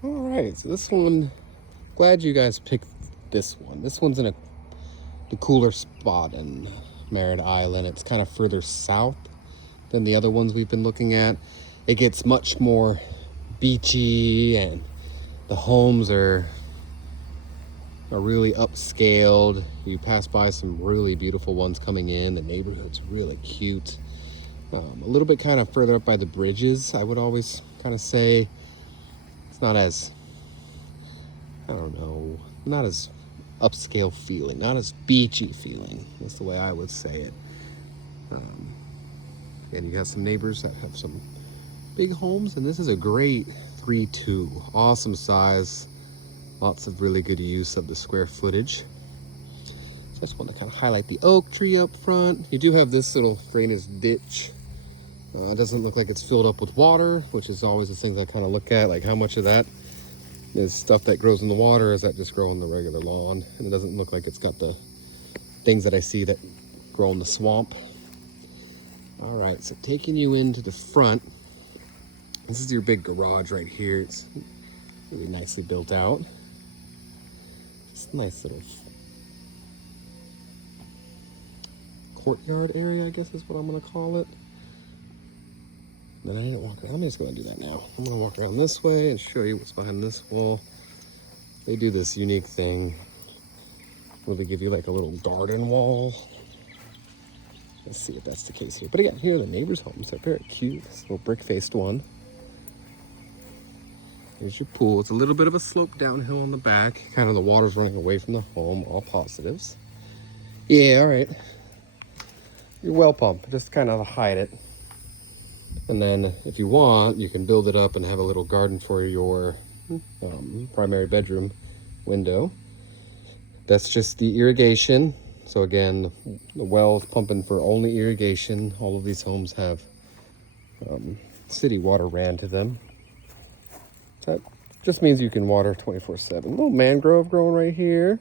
All right, so this one, glad you guys picked this one. This one's in the cooler spot in Merritt Island. It's kind of further south than the other ones we've been looking at. It gets much more beachy, and the homes are really upscaled. You pass by some really beautiful ones coming in. The neighborhood's really cute. A little bit kind of further up by the bridges, I would always kind of say. It's not as, I don't know, not as upscale feeling, not as beachy feeling. That's the way I would say it. And you got some neighbors that have some big homes, and this is a great 3-2. Awesome size. Lots of really good use of the square footage. So I just want to kind of highlight the oak tree up front. You do have this little drainage ditch. It doesn't look like it's filled up with water, which is always the things I kind of look at, like how much of that is stuff that grows in the water, or is that just grow on the regular lawn? And it doesn't look like it's got the things that I see that grow in the swamp. All right, so taking you into the front, this is your big garage right here. It's really nicely built out. It's a nice little courtyard area, I guess is what I'm gonna call it. Then I didn't walk around. Let me just go and do that now. I'm gonna walk around this way and show you what's behind this wall. They do this unique thing where they give you like a little garden wall. Let's see if that's the case here. But again, here are the neighbors' homes. They're very cute. This little brick-faced one. Here's your pool. It's a little bit of a slope downhill on the back. Kind of the water's running away from the home. All positives. Yeah, all right. Your well pump, just kind of hide it. And then if you want, you can build it up and have a little garden for your primary bedroom window. That's just the irrigation. So again, the well's pumping for only irrigation. All of these homes have city water ran to them. That just means you can water 24/7. Little mangrove growing right here.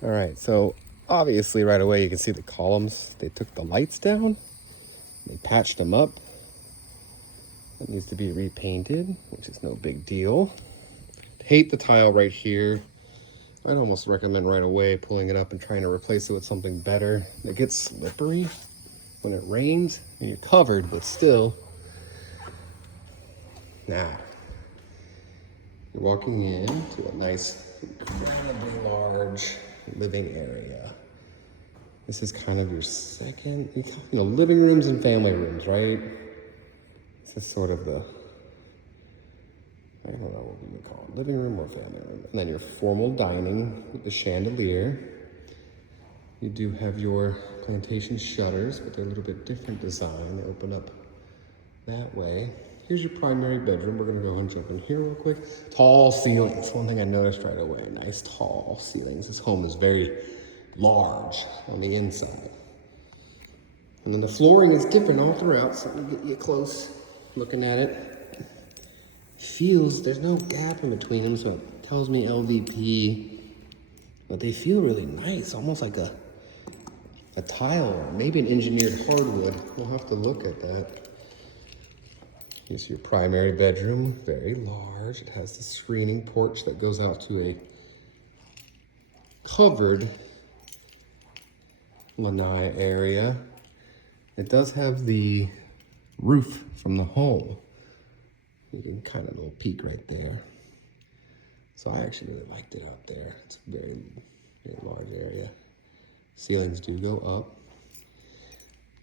All right, so obviously right away you can see the columns. They took the lights down. They patched them up. It needs to be repainted, which is no big deal. Hate the tile right here. I'd almost recommend right away pulling it up and trying to replace it with something better. It gets slippery when it rains and you're covered, but still. Now, you're walking into a nice, incredibly large living area. This is kind of your second, living rooms and family rooms, right? This is sort of the, I don't know what we would call it, living room or family room. And then your formal dining with the chandelier. You do have your plantation shutters, but they're a little bit different design. They open up that way. Here's your primary bedroom. We're gonna go and jump in here real quick. Tall ceilings, one thing I noticed right away. Nice tall ceilings. This home is very large on the inside. And then the flooring is different all throughout, so let me get you close looking at it. Feels, there's no gap in between them, so it tells me LVP, but they feel really nice, almost like a tile or maybe an engineered hardwood. We'll have to look at that. Here's your primary bedroom, very large. It has the screening porch that goes out to a covered lanai area. It does have the roof from the home. You can kind of little peek right there. So I actually really liked it out there. It's a very, very large area. Ceilings do go up.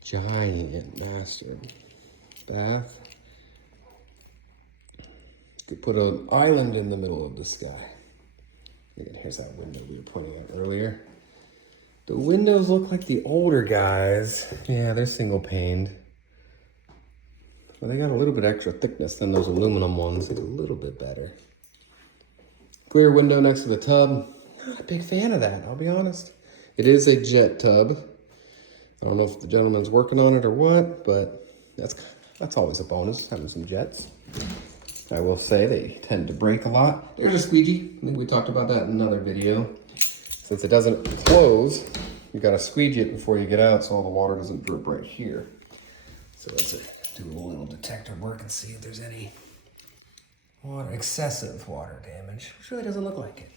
Giant master bath. You could put an island in the middle of the sky. Again, here's that window we were pointing at earlier. The windows look like the older guys. Yeah, they're single paned. But they got a little bit extra thickness than those aluminum ones. It's a little bit better. Clear window next to the tub. Not a big fan of that, I'll be honest. It is a jet tub. I don't know if the gentleman's working on it or what, but that's always a bonus, having some jets. I will say they tend to break a lot. There's a squeegee. I think we talked about that in another video. Since it doesn't close, you gotta squeegee it before you get out so all the water doesn't drip right here. So let's do a little detector work and see if there's any excessive water damage, which really doesn't look like it.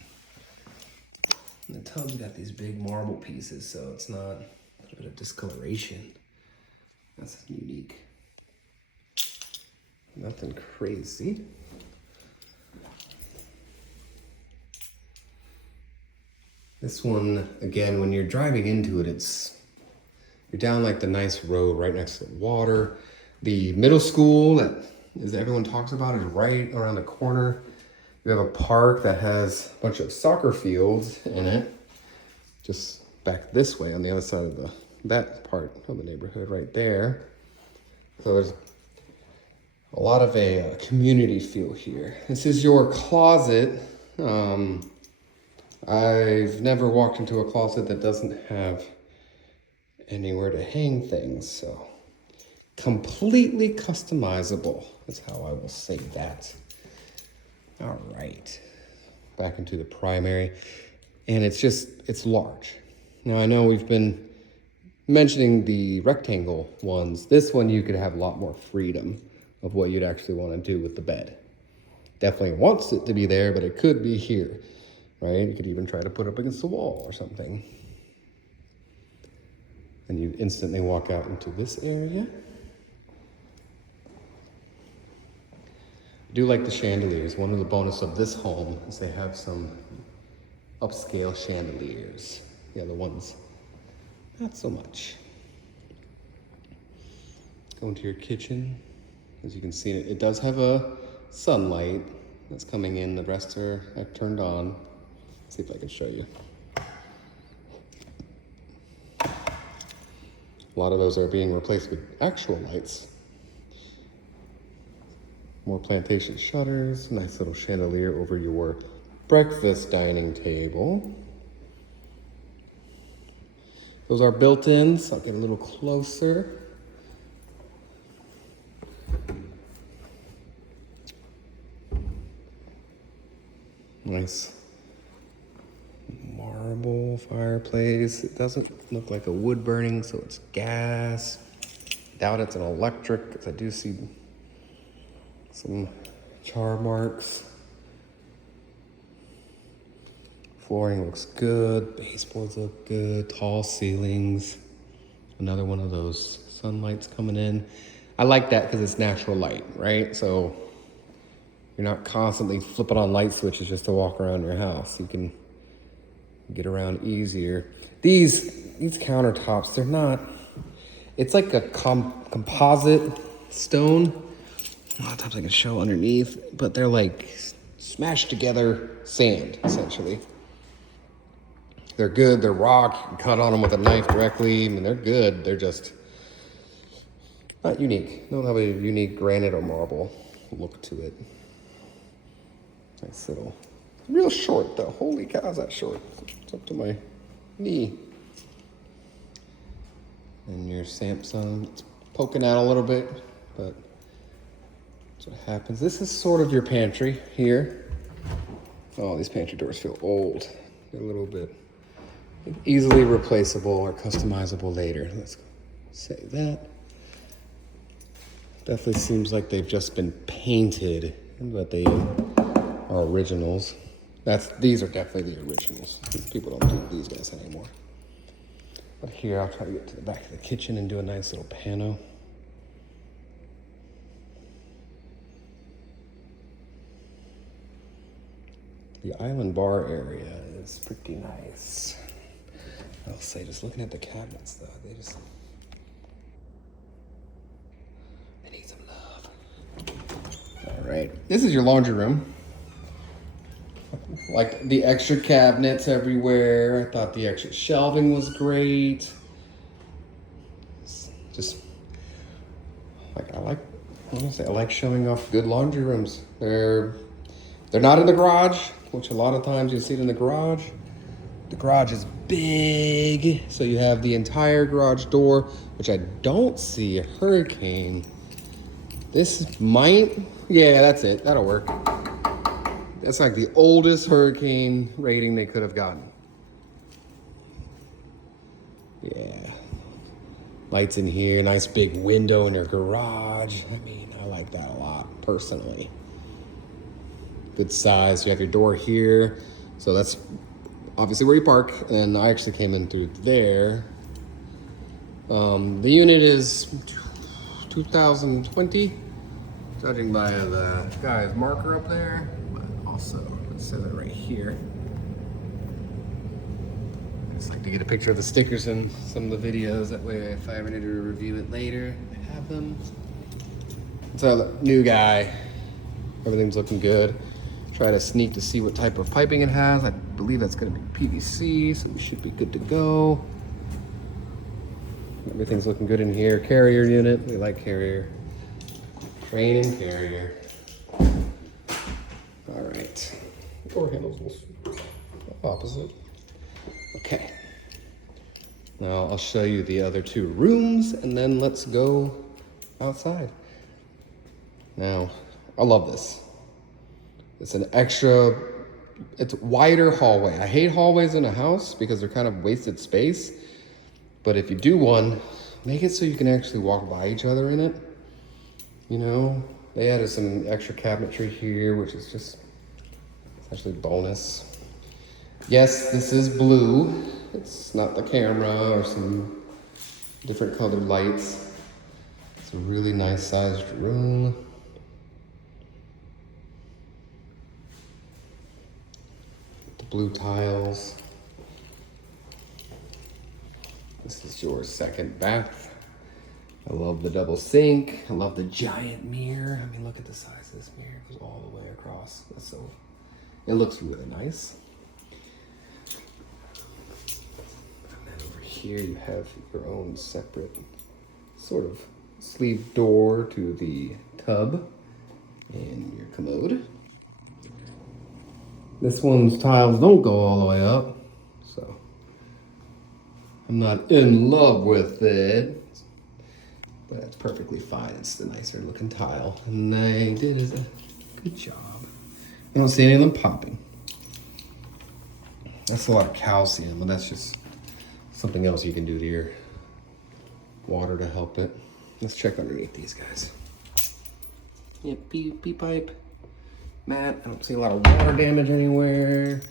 And the tub's got these big marble pieces, so it's not a little bit of discoloration. That's unique. Nothing crazy. This one, again, when you're driving into it, you're down like the nice road right next to the water. The middle school that everyone talks about is right around the corner. You have a park that has a bunch of soccer fields in it, just back this way on the other side of that part of the neighborhood right there. So there's a lot of a community feel here. This is your closet. I've never walked into a closet that doesn't have anywhere to hang things, so completely customizable is how I will say that. All right, back into the primary, and it's large. Now I know we've been mentioning the rectangle ones. This one you could have a lot more freedom of what you'd actually want to do with the bed. Definitely wants it to be there, but it could be here, right? You could even try to put it up against the wall or something. And you instantly walk out into this area. I do like the chandeliers. One of the bonus of this home is they have some upscale chandeliers. The other ones, not so much. Go into your kitchen. As you can see, it does have a sunlight that's coming in. The rest are turned on. Let's see if I can show you. A lot of those are being replaced with actual lights. More plantation shutters, nice little chandelier over your breakfast dining table. Those are built-ins. I'll get a little closer. Nice marble fireplace. It doesn't look like a wood burning, so it's gas. Doubt it's an electric, because I do see some char marks. Flooring looks good, baseboards look good, tall ceilings. Another one of those sunlights coming in. I like that because it's natural light, right? So you're not constantly flipping on light switches just to walk around your house. You can get around easier. These countertops, they're not, it's like a composite stone. A lot of times I can show underneath, but they're like smashed together sand, essentially. They're good, they're rock, you can cut on them with a knife directly. I mean, they're good, they're just not unique. They don't have a unique granite or marble look to it. Nice little, real short though. Holy cow, is that short? It's up to my knee. And your Samsung, it's poking out a little bit, but that's what happens. This is sort of your pantry here. Oh, these pantry doors feel old. They're a little bit easily replaceable or customizable later. Let's say that. Definitely seems like they've just been painted, but they are originals. These are definitely the originals. People don't do these guys anymore. But here, I'll try to get to the back of the kitchen and do a nice little pano. The island bar area is pretty nice. I'll say, just looking at the cabinets though, they need some love. All right, this is your laundry room. Like the extra cabinets everywhere. I thought the extra shelving was great. Just like I like showing off good laundry rooms. They're not in the garage, which a lot of times you see it in the garage. The garage is big, so you have the entire garage door, which I don't see a hurricane. This might, yeah, that's it. That'll work. That's like the oldest hurricane rating they could have gotten. Yeah. Lights in here, nice big window in your garage. I mean, I like that a lot, personally. Good size. You have your door here. So that's obviously where you park. And I actually came in through there. The unit is 2020, judging by the guy's marker up there. But also, it says it right here. I just like to get a picture of the stickers in some of the videos. That way, if I ever need to review it later, I have them. So, new guy. Everything's looking good. Try to sneak to see what type of piping it has. I believe that's going to be PVC, so we should be good to go. Everything's looking good in here. Carrier unit. We like carrier. Train and carrier. All right. Door handles will opposite. Okay. Now I'll show you the other two rooms and then let's go outside. Now, I love this. It's an extra, it's wider hallway. I hate hallways in a house because they're kind of wasted space. But if you do one, make it so you can actually walk by each other in it. You know, they added some extra cabinetry here, which is just essentially bonus. Yes, this is blue. It's not the camera or some different colored lights. It's a really nice sized room. The blue tiles. This is your second bath. I love the double sink. I love the giant mirror. I mean, look at the size of this mirror. It goes all the way across. That's so, it looks really nice. And then over here you have your own separate sort of sleeve door to the tub and your commode. This one's tiles don't go all the way up, so I'm not in love with it, but it's perfectly fine. It's the nicer looking tile, and they did a good job. I don't see any of them popping. That's a lot of calcium, but that's just something else you can do to your water to help it. Let's check underneath these guys. Yeah, pee pipe. Mat, I don't see a lot of water damage anywhere.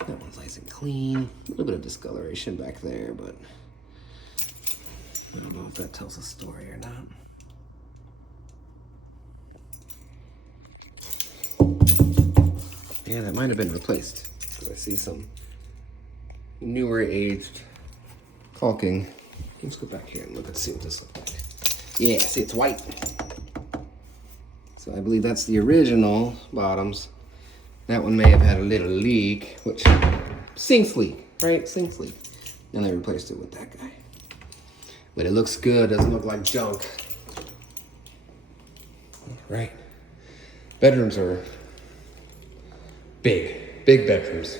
That one's nice and clean. A little bit of discoloration back there, but I don't know if that tells a story or not. Yeah, that might have been replaced because I see some newer aged caulking. Let's go back here and look and see what this looks like. Yeah, see, it's white. So I believe that's the original bottoms. That one may have had a little leak, which sinks leak, right? Sinks leak. And they replaced it with that guy. But it looks good, doesn't look like junk. Right. Bedrooms are big bedrooms.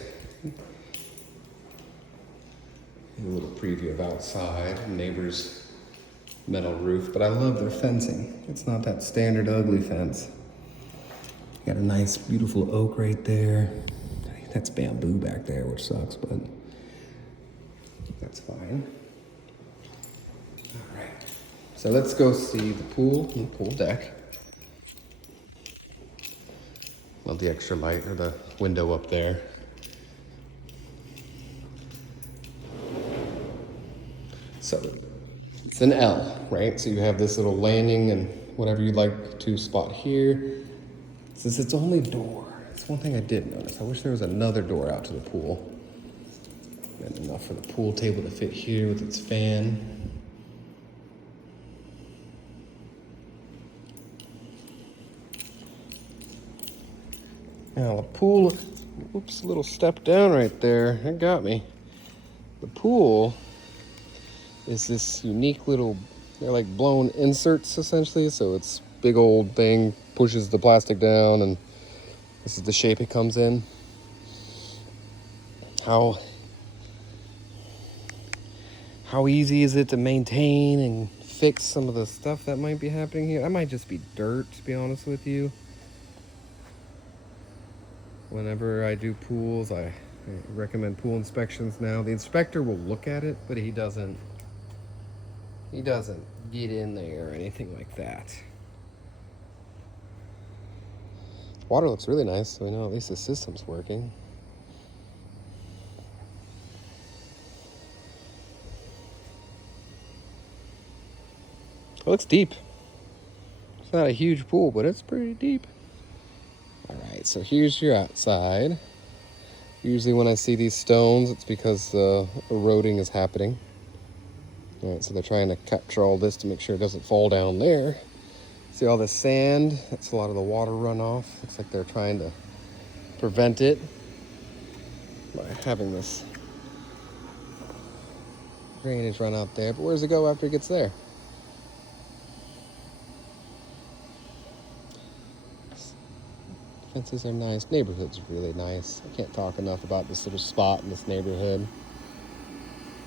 A little preview of outside, neighbor's metal roof, but I love their fencing. It's not that standard ugly fence. Got a nice, beautiful oak right there. That's bamboo back there, which sucks, but that's fine. All right, so let's go see the pool and the pool deck. Love the extra light or the window up there. So it's an L, right? So you have this little landing and whatever you'd like to spot here. Since it's only door, it's one thing I did notice. I wish there was another door out to the pool. And enough for the pool table to fit here with its fan. Now the pool, oops, a little step down right there. That got me. The pool is this unique little, they're like blown inserts essentially. So it's big old thing, pushes the plastic down, and this is the shape it comes in. How easy is it to maintain and fix some of the stuff that might be happening here? That might just be dirt, to be honest with you. Whenever I do pools, I Okay, recommend pool inspections now. The inspector will look at it, but he doesn't get in there or anything like that. Water looks really nice, so we know at least the system's working. It looks deep. It's not a huge pool, but it's pretty deep. All right, so here's your outside. Usually when I see these stones, it's because eroding is happening. All right, so they're trying to capture all this to make sure it doesn't fall down there. See all this sand? That's a lot of the water runoff. Looks like they're trying to prevent it by having this drainage run out there. But where does it go after it gets there? Fences are nice. Neighborhood's really nice. I can't talk enough about this little spot in this neighborhood.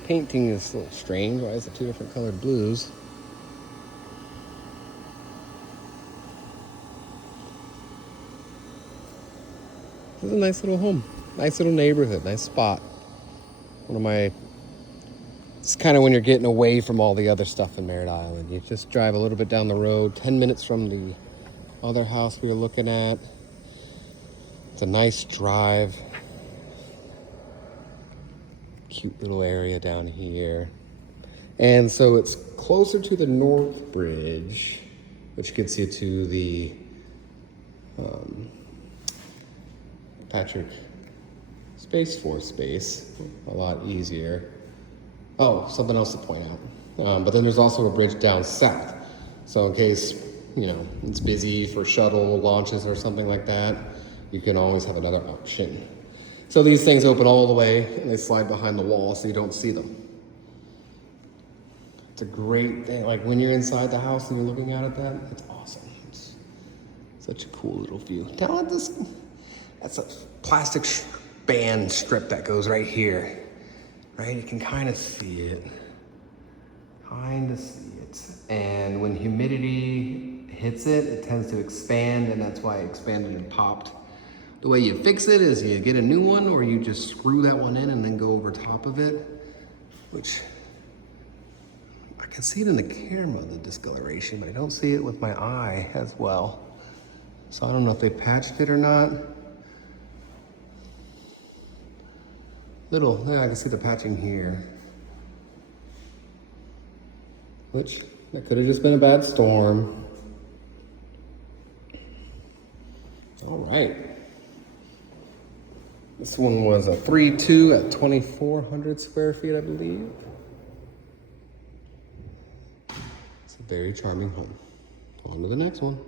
Painting is a little strange. Why is it two different colored blues? This is a nice little home. Nice little neighborhood. Nice spot. It's kind of when you're getting away from all the other stuff in Merritt Island. You just drive a little bit down the road, 10 minutes from the other house we were looking at. It's a nice drive. Cute little area down here. And so it's closer to the North Bridge, which gets you to the Patrick Space Force base a lot easier. Oh, something else to point out. But then there's also a bridge down south. So in case, it's busy for shuttle launches or something like that, you can always have another option. So these things open all the way and they slide behind the wall so you don't see them. It's a great thing. Like when you're inside the house and you're looking out at that, it's awesome. It's such a cool little view. Down at this, that's a plastic band strip that goes right here. Right, you can kind of see it. And when humidity hits it, it tends to expand, and that's why it expanded and popped. The way you fix it is you get a new one, or you just screw that one in and then go over top of it, which I can see it in the camera, the discoloration, but I don't see it with my eye as well. So I don't know if they patched it or not. Yeah, I can see the patching here. Which, that could have just been a bad storm. All right. This one was a 3-2 at 2,400 square feet, I believe. It's a very charming home. On to the next one.